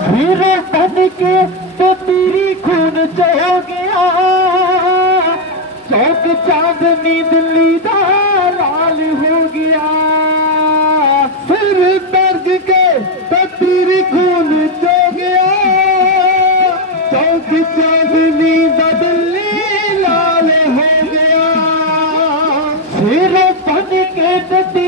ਸਿਰ ਬੰਦ ਕੇ ਤੀਰ ਖੂਨ ਜੋ ਗਿਆ। ਚੌਕ ਚਾਂਦਨੀ ਦਿੱਲੀ ਦਾ ਲਾਲ ਹੋ ਗਿਆ। ਸਿਰ ਦਰਦ ਕੇ ਤੀਰ ਖੂਨ ਚੋ ਗਿਆ। ਚੌਕ ਚਾਂਦਨੀ ਦਾ ਦਿੱਲੀ ਲਾਲ ਹੋ ਗਿਆ। ਫਿਰ ਬਨ ਕੇ ਤੇ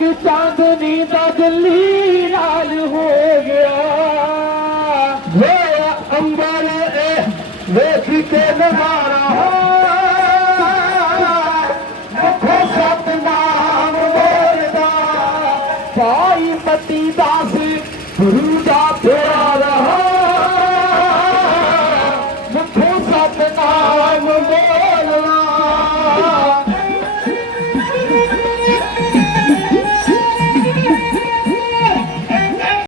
ਚੌਕ ਚਾਂਦਨੀ ਦਾ ਦਿੱਲੀ ਲਾਲ ਹੋ ਗਿਆ। ਹੋਇਆ ਅੰਬਰ ਇਹ ਵੇਖ ਕੇ ਨਜ਼ਾਰਾ ਬੋਲਦਾ। ਭਾਈ ਮਤੀ ਦਾਸ ਗੁਰੂ ਦਾ ਪਿਆਰਾ